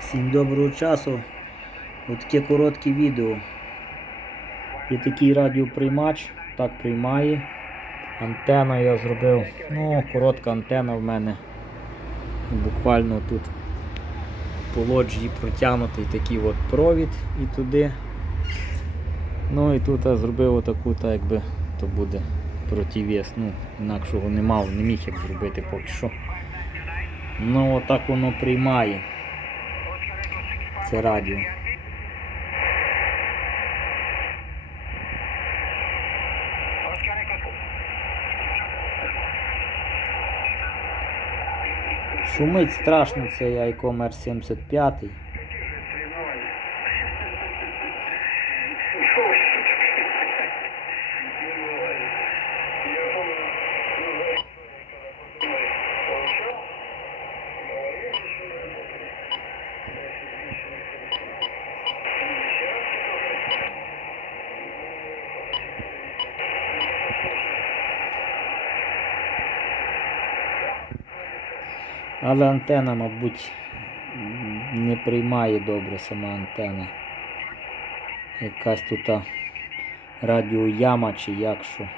Всім доброго часу. Отаке коротке відео. Є такий радіоприймач, так приймає. Антенна я зробив. Ну, коротка антенна в мене. Буквально тут по лоджії протягнутий такий от провід і туди. Ну і тут я зробив отаку, так якби то буде противес. Ну, інакшого не мав, не міг як зробити поки що. Ну отак воно приймає. Це радіо. Шумить страшно цей iCommerce 75. Але антена, мабуть, не приймає добре сама антена. Якась тут радіояма чи як що.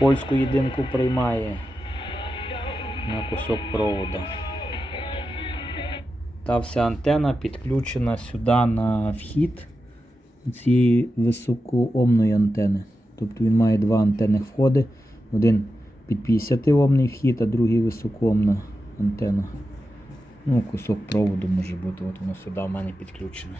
Польську єдинку приймає на кусок провода. Та вся антена підключена сюди на вхід цієї високоомної антени. Тобто він має два антенних входи. Один під 50 омний вхід, а другий високоомна антена. Ну, кусок проводу може бути, от воно сюди в мене підключене.